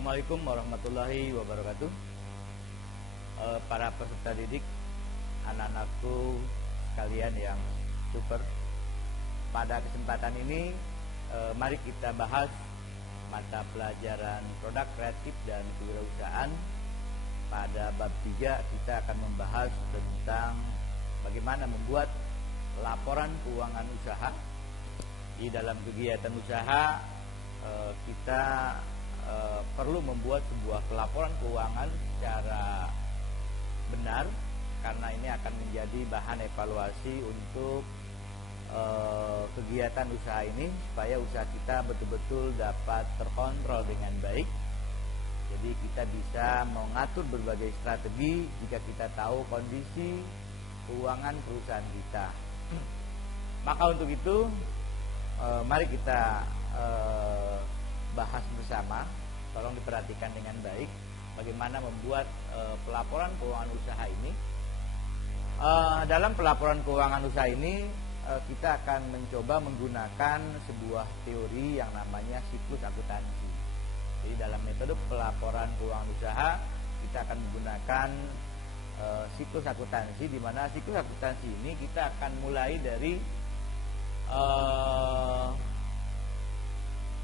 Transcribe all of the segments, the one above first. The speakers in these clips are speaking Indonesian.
Assalamualaikum warahmatullahi wabarakatuh. Para peserta didik, anak-anakku sekalian yang super. Pada kesempatan ini, mari kita bahas mata pelajaran produk kreatif dan kewirausahaan. Pada bab 3 kita akan membahas tentang bagaimana membuat laporan keuangan usaha. Di dalam kegiatan usaha kita perlu membuat sebuah pelaporan keuangan secara benar, karena ini akan menjadi bahan evaluasi untuk kegiatan usaha ini, supaya usaha kita betul-betul dapat terkontrol dengan baik. Jadi kita bisa mengatur berbagai strategi jika kita tahu kondisi keuangan perusahaan kita. Maka untuk itu mari kita bahas bersama. Tolong diperhatikan dengan baik bagaimana membuat pelaporan keuangan usaha ini. Dalam pelaporan keuangan usaha ini kita akan mencoba menggunakan sebuah teori yang namanya siklus akuntansi. Jadi dalam metode pelaporan keuangan usaha kita akan menggunakan siklus akuntansi, di mana siklus akuntansi ini kita akan mulai dari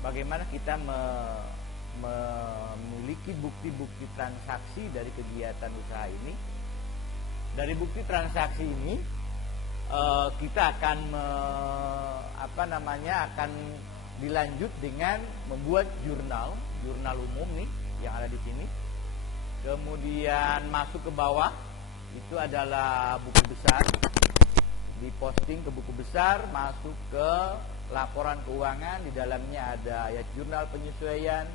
bagaimana kita memiliki bukti-bukti transaksi dari kegiatan usaha ini. Dari bukti transaksi ini kita akan akan dilanjut dengan membuat jurnal umum nih yang ada di sini. Kemudian masuk ke bawah itu adalah buku besar, diposting ke buku besar, masuk ke laporan keuangan. Di dalamnya ada ayat jurnal penyesuaian,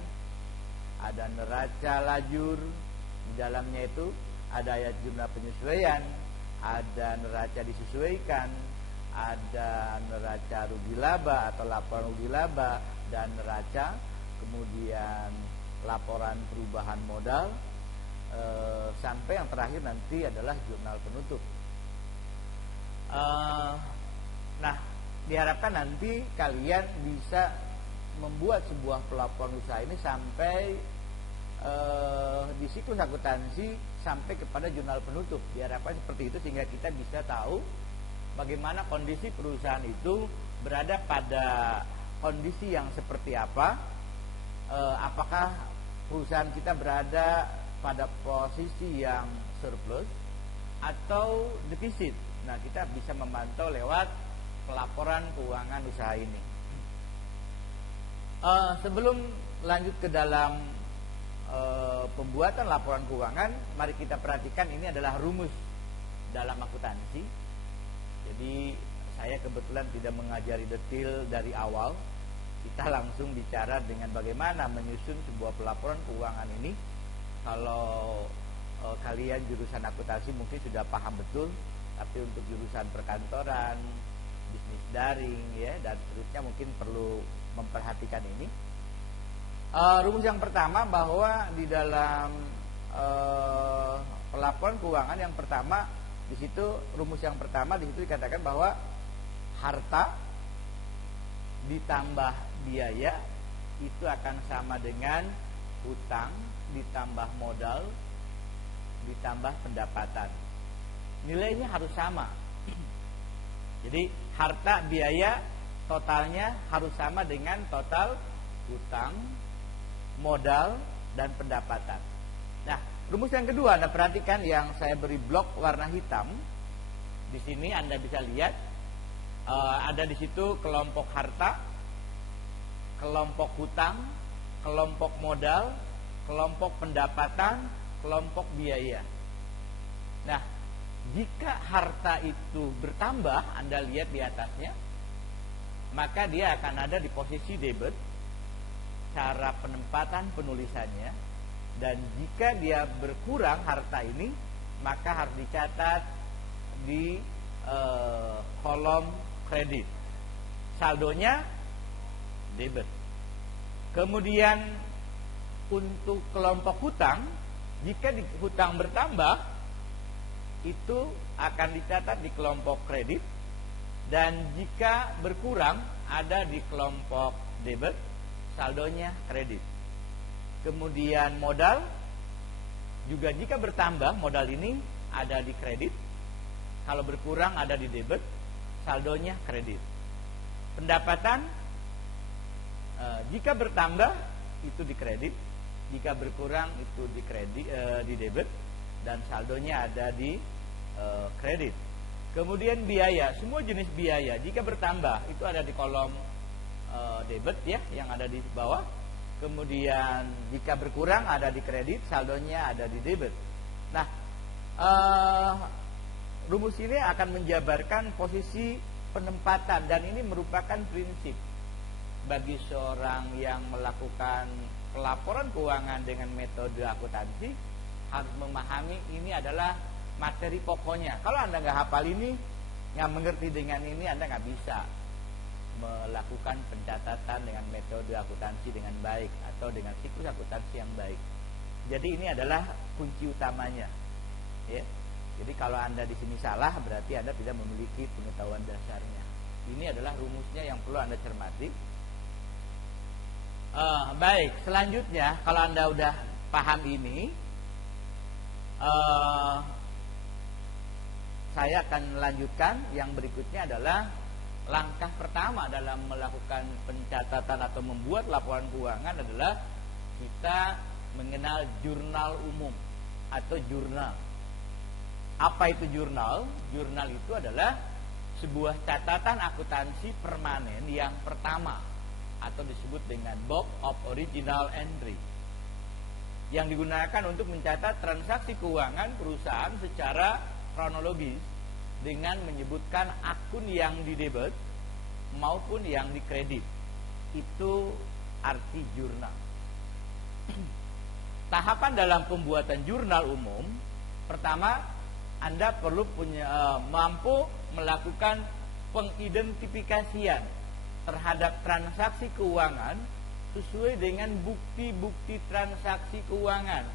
ada neraca lajur, di dalamnya itu ada ayat jurnal penyesuaian, ada neraca disesuaikan, ada neraca rugi laba atau laporan rugi laba dan neraca, kemudian laporan perubahan modal, sampai yang terakhir nanti adalah jurnal penutup. Nah, diharapkan nanti kalian bisa membuat sebuah pelaporan usaha ini sampai di siklus akuntansi sampai kepada jurnal penutup. Diharapkan seperti itu sehingga kita bisa tahu bagaimana kondisi perusahaan itu berada pada kondisi yang seperti apa. Apakah perusahaan kita berada pada posisi yang surplus atau defisit. Nah, kita bisa memantau lewat pelaporan keuangan usaha ini. Sebelum lanjut ke dalam pembuatan laporan keuangan, mari kita perhatikan ini adalah rumus dalam akuntansi. Jadi saya kebetulan tidak mengajari detail dari awal. Kita langsung bicara dengan bagaimana menyusun sebuah pelaporan keuangan ini. Kalau kalian jurusan akuntansi mungkin sudah paham betul, tapi untuk jurusan perkantoran, bisnis daring ya dan seterusnya mungkin perlu memperhatikan ini. Rumus yang pertama, bahwa di dalam pelaporan keuangan yang pertama, di situ rumus yang pertama di situ dikatakan bahwa harta ditambah biaya itu akan sama dengan hutang ditambah modal ditambah pendapatan. Nilainya harus sama. Jadi harta biaya totalnya harus sama dengan total hutang, modal, dan pendapatan. Nah, rumus yang kedua, Anda perhatikan yang saya beri blok warna hitam. Di sini Anda bisa lihat ada di situ kelompok harta, kelompok hutang, kelompok modal, kelompok pendapatan, kelompok biaya. Nah, jika harta itu bertambah, Anda lihat di atasnya, maka dia akan ada di posisi debit, cara penempatan penulisannya. Dan jika dia berkurang harta ini, maka harus dicatat di kolom kredit. Saldonya debit. Kemudian untuk kelompok hutang, jika hutang bertambah, itu akan dicatat di kelompok kredit. Dan jika berkurang, ada di kelompok debit, saldonya kredit. Kemudian modal juga jika bertambah modal ini ada di kredit, kalau berkurang ada di debit, saldonya kredit. Pendapatan jika bertambah itu di kredit, jika berkurang itu di kredit, di debit, dan saldonya ada di kredit. Kemudian biaya, semua jenis biaya jika bertambah itu ada di kolom debit ya, yang ada di bawah. Kemudian jika berkurang ada di kredit, saldonya ada di debit. Nah, rumus ini akan menjabarkan posisi penempatan, dan ini merupakan prinsip bagi seorang yang melakukan pelaporan keuangan dengan metode akuntansi. Harus memahami ini adalah materi pokoknya. Kalau Anda nggak hafal ini, nggak mengerti dengan ini, Anda nggak bisa melakukan pencatatan dengan metode akuntansi dengan baik atau dengan siklus akuntansi yang baik. Jadi ini adalah kunci utamanya, ya. Jadi kalau Anda di sini salah, berarti Anda tidak memiliki pengetahuan dasarnya. Ini adalah rumusnya yang perlu Anda cermati. Baik, selanjutnya kalau Anda udah paham ini, saya akan lanjutkan. Yang berikutnya adalah langkah pertama dalam melakukan pencatatan atau membuat laporan keuangan adalah kita mengenal jurnal umum atau jurnal. Apa itu jurnal? Jurnal itu adalah sebuah catatan akuntansi permanen yang pertama, atau disebut dengan book of original entry, yang digunakan untuk mencatat transaksi keuangan perusahaan secara kronologis dengan menyebutkan akun yang di debit maupun yang di kredit. Itu arti jurnal. Tahapan dalam pembuatan jurnal umum, pertama Anda perlu mampu melakukan pengidentifikasian terhadap transaksi keuangan sesuai dengan bukti-bukti transaksi keuangan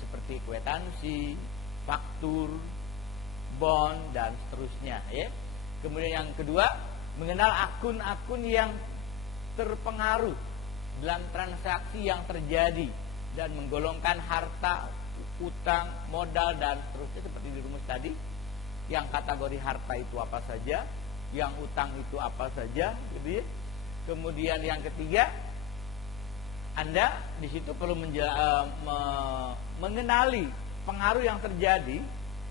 seperti kwitansi, faktur, bond, dan seterusnya, ya. Kemudian yang kedua, mengenal akun-akun yang terpengaruh dalam transaksi yang terjadi dan menggolongkan harta, utang, modal, dan seterusnya seperti di rumus tadi. Yang kategori harta itu apa saja, yang utang itu apa saja, gitu ya. Kemudian yang ketiga, Anda di situ perlu mengenali pengaruh yang terjadi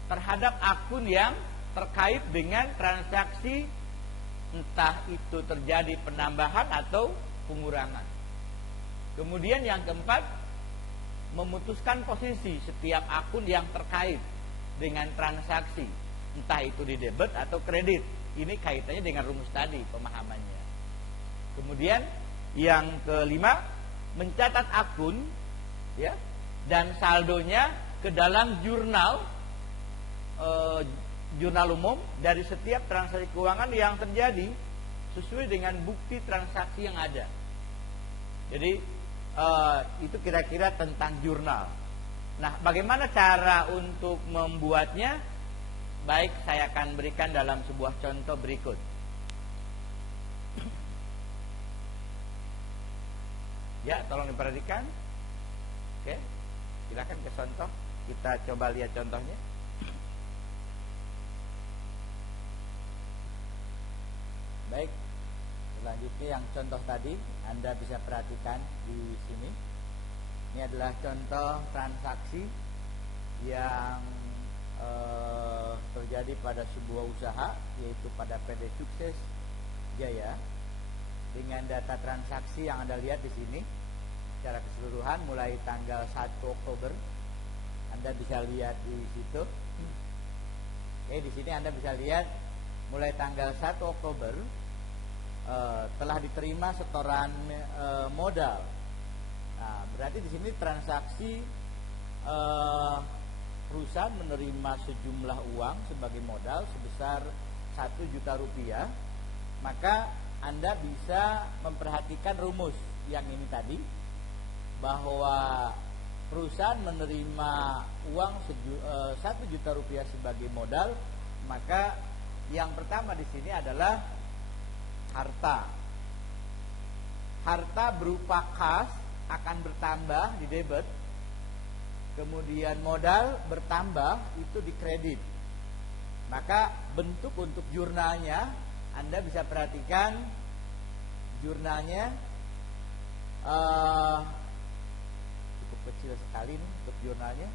terhadap akun yang terkait dengan transaksi, entah itu terjadi penambahan atau pengurangan. Kemudian yang keempat, memutuskan posisi setiap akun yang terkait dengan transaksi, entah itu di debit atau kredit. Ini kaitannya dengan rumus tadi pemahamannya. Kemudian yang kelima, mencatat akun, ya, dan saldonya ke dalam jurnal umum dari setiap transaksi keuangan yang terjadi sesuai dengan bukti transaksi yang ada. Jadi itu kira-kira tentang jurnal. Nah, bagaimana cara untuk membuatnya? Baik, saya akan berikan dalam sebuah contoh berikut. Ya, tolong diperhatikan. Oke, silakan ke contoh. Kita coba lihat contohnya. Baik, selanjutnya yang contoh tadi Anda bisa perhatikan di sini. Ini adalah contoh transaksi yang terjadi pada sebuah usaha, yaitu pada PT Sukses Jaya, dengan data transaksi yang Anda lihat di sini secara keseluruhan mulai tanggal 1 Oktober. Anda bisa lihat di situ. Oke, di sini Anda bisa lihat mulai tanggal 1 Oktober telah diterima setoran modal. Nah, berarti di sini transaksi perusahaan menerima sejumlah uang sebagai modal sebesar 1 juta rupiah. Maka Anda bisa memperhatikan rumus yang ini tadi, bahwa perusahaan menerima uang 1 juta rupiah sebagai modal. Maka yang pertama di sini adalah harta. Harta berupa kas akan bertambah di debit, kemudian modal bertambah itu di kredit. Maka bentuk untuk jurnalnya Anda bisa perhatikan, jurnalnya cukup kecil sekali nih untuk jurnalnya.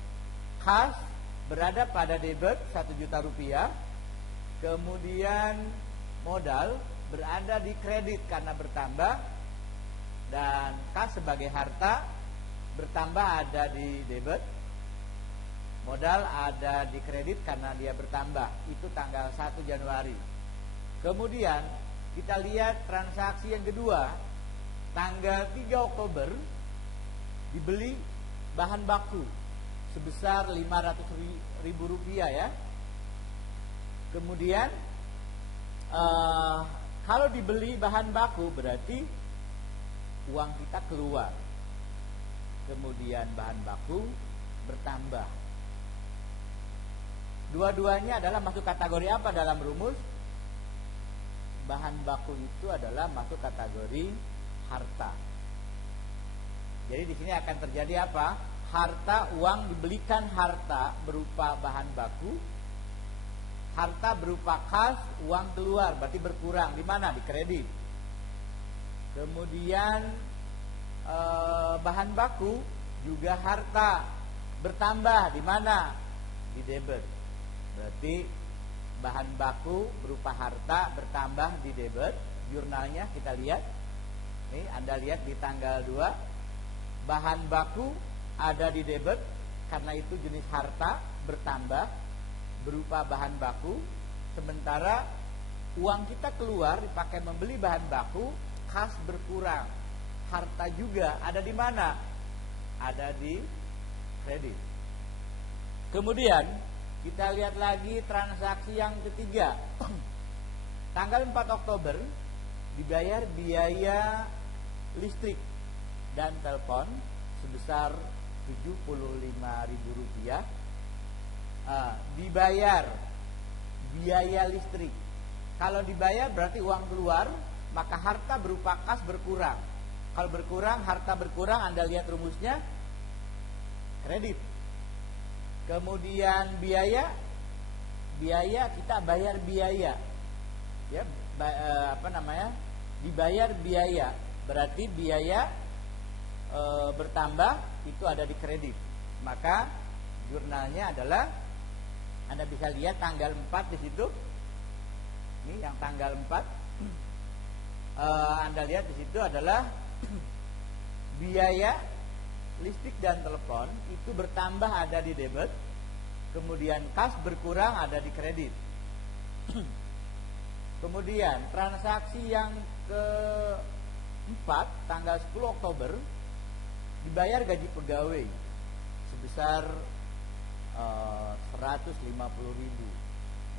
Kas berada pada debit 1 juta rupiah, kemudian modal berada di kredit karena bertambah, dan kas sebagai harta bertambah ada di debit, modal ada di kredit karena dia bertambah. Itu tanggal 1 Januari. Kemudian kita lihat transaksi yang kedua, tanggal 3 Oktober dibeli bahan baku sebesar 500.000 rupiah ya. Kemudian kalau dibeli bahan baku berarti uang kita keluar, kemudian bahan baku bertambah. Dua-duanya adalah masuk kategori apa dalam rumus? Bahan baku itu adalah masuk kategori harta. Jadi di sini akan terjadi apa? Harta, uang dibelikan harta berupa bahan baku, harta berupa kas, uang keluar berarti berkurang. Di mana? Di kredit. Kemudian bahan baku juga harta bertambah. Di mana? Di debit. Berarti bahan baku berupa harta bertambah di debit. Jurnalnya kita lihat. Nih Anda lihat di tanggal 2, bahan baku ada di debit karena itu jenis harta bertambah berupa bahan baku, sementara uang kita keluar dipakai membeli bahan baku, kas berkurang. Harta juga ada di mana? Ada di kredit. Kemudian kita lihat lagi transaksi yang ketiga. Tanggal 4 Oktober dibayar biaya listrik dan telepon sebesar 75.000 rupiah. Dibayar biaya listrik. Kalau dibayar berarti uang keluar, maka harta berupa kas berkurang. Kalau berkurang, harta berkurang, Anda lihat rumusnya, kredit. Kemudian biaya kita bayar biaya, ya, dibayar biaya, berarti biaya bertambah itu ada di kredit. Maka jurnalnya adalah, Anda bisa lihat tanggal 4 di situ. Ini yang tanggal 4. Anda lihat di situ adalah biaya listrik dan telepon itu bertambah ada di debit, kemudian kas berkurang ada di kredit. Kemudian transaksi yang keempat tanggal 10 Oktober dibayar gaji pegawai sebesar 150.000.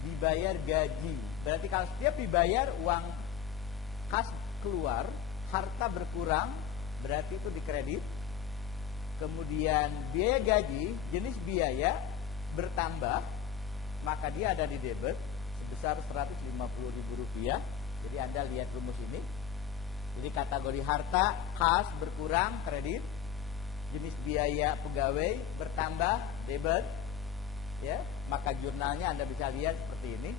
Dibayar gaji, berarti kalau setiap dibayar uang kas keluar, harta berkurang, berarti itu di kredit. Kemudian biaya gaji, jenis biaya bertambah, maka dia ada di debit sebesar 150.000 rupiah. Jadi Anda lihat rumus ini. Jadi kategori harta, kas berkurang, kredit. Jenis biaya pegawai bertambah, debit. Ya, maka jurnalnya Anda bisa lihat seperti ini.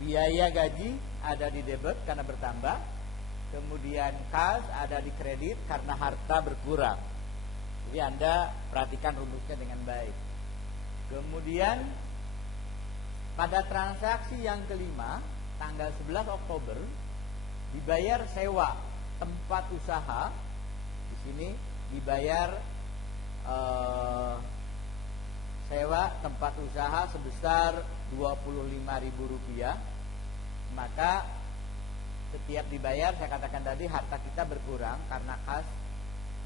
Biaya gaji ada di debit karena bertambah, kemudian kas ada di kredit karena harta berkurang. Jadi Anda perhatikan rumusnya dengan baik. Kemudian pada transaksi yang kelima tanggal 11 Oktober dibayar sewa tempat usaha. Di sini dibayar sewa tempat usaha sebesar 25.000 rupiah. Maka setiap dibayar, saya katakan tadi, harta kita berkurang karena kas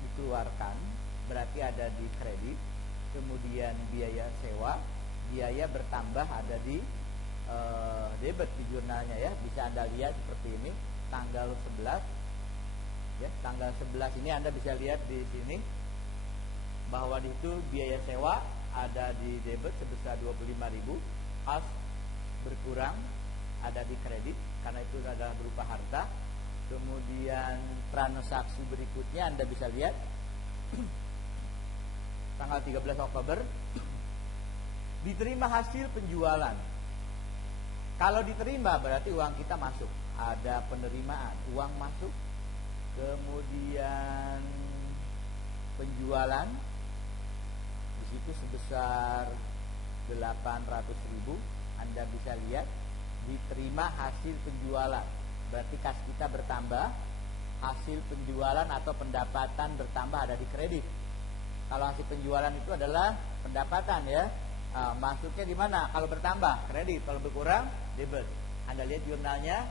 dikeluarkan, berarti ada di kredit. Kemudian biaya sewa, biaya bertambah ada di debit di jurnalnya ya. Bisa Anda lihat seperti ini tanggal 11 ya, tanggal 11 ini Anda bisa lihat di sini bahwa di situ biaya sewa ada di debit sebesar 25.000, kas berkurang ada di kredit karena itu adalah berupa harta. Kemudian transaksi berikutnya Anda bisa lihat tanggal 13 Oktober diterima hasil penjualan. Kalau diterima berarti uang kita masuk, ada penerimaan, uang masuk. Kemudian penjualan di situ sebesar 800.000. Anda bisa lihat diterima hasil penjualan. Berarti kas kita bertambah, hasil penjualan atau pendapatan bertambah ada di kredit. Kalau hasil penjualan itu adalah pendapatan ya, masuknya di mana? Kalau bertambah kredit, kalau berkurang debit. Anda lihat jurnalnya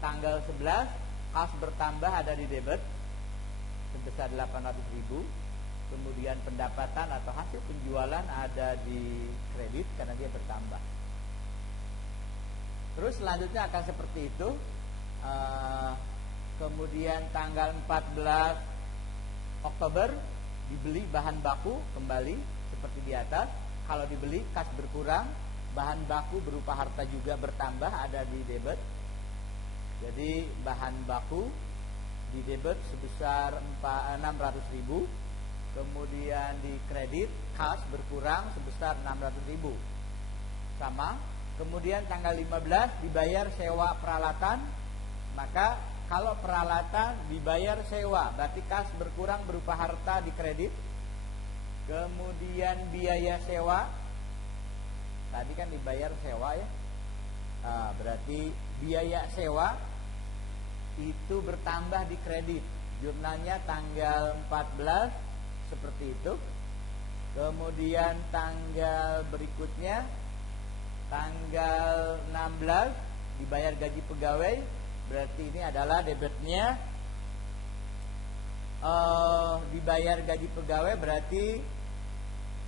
tanggal 11 kas bertambah ada di debit sebesar 800.000. Kemudian pendapatan atau hasil penjualan ada di kredit karena dia bertambah. Terus selanjutnya akan seperti itu. Kemudian tanggal 14 Oktober dibeli bahan baku kembali seperti di atas. Kalau dibeli kas berkurang, bahan baku berupa harta juga bertambah ada di debit. Jadi bahan baku di debit sebesar 600.000. Kemudian di kredit kas berkurang sebesar 600.000. Sama. Kemudian tanggal 15 dibayar sewa peralatan. Maka kalau peralatan dibayar sewa, berarti kas berkurang berupa harta di kredit. Kemudian biaya sewa, tadi kan dibayar sewa ya, berarti biaya sewa itu bertambah di kredit. Jurnalnya tanggal 14 seperti itu. Kemudian tanggal berikutnya tanggal 16 dibayar gaji pegawai. Berarti ini adalah debitnya. Dibayar gaji pegawai berarti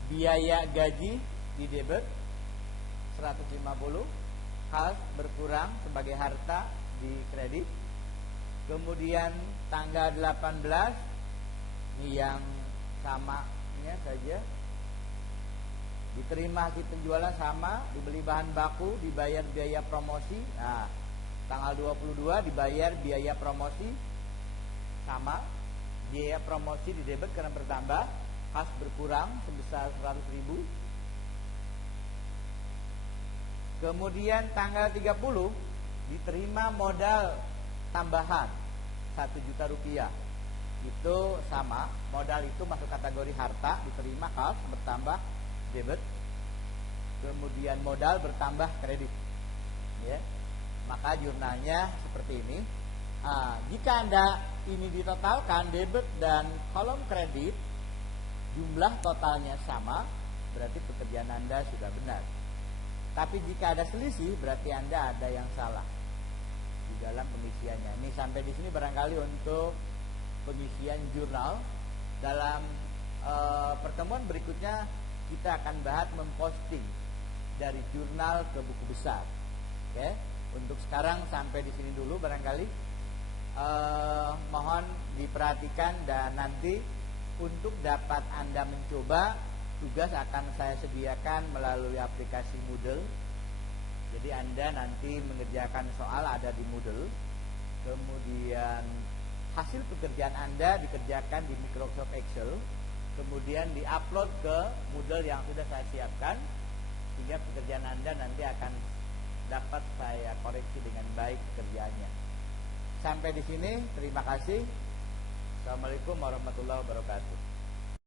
biaya gaji di debit 150, kas berkurang sebagai harta di kredit. Kemudian tanggal 18 ini yang samanya saja, diterima hasil penjualan sama, dibeli bahan baku, dibayar biaya promosi. Nah, tanggal 22 dibayar biaya promosi sama, biaya promosi di debit karena bertambah, kas berkurang sebesar 100.000. Kemudian tanggal 30 diterima modal tambahan 1 juta rupiah. Itu sama, modal itu masuk kategori harta, diterima kas bertambah debit. Kemudian modal bertambah kredit ya. Maka jurnalnya seperti ini. Jika Anda ini ditotalkan debit dan kolom kredit, jumlah totalnya sama, berarti pekerjaan Anda sudah benar. Tapi jika ada selisih, berarti Anda ada yang salah di dalam pengisiannya. Ini sampai di sini barangkali untuk pengisian jurnal. Dalam pertemuan berikutnya kita akan bahas memposting dari jurnal ke buku besar. Oke. Untuk sekarang sampai di sini dulu barangkali. Mohon diperhatikan dan nanti untuk dapat Anda mencoba, tugas akan saya sediakan melalui aplikasi Moodle. Jadi Anda nanti mengerjakan soal ada di Moodle. Kemudian hasil pekerjaan Anda dikerjakan di Microsoft Excel. Kemudian diupload ke Moodle yang sudah saya siapkan, sehingga pekerjaan Anda nanti akan dapat saya koreksi dengan baik pekerjaannya. Sampai di sini, terima kasih. Assalamualaikum warahmatullahi wabarakatuh.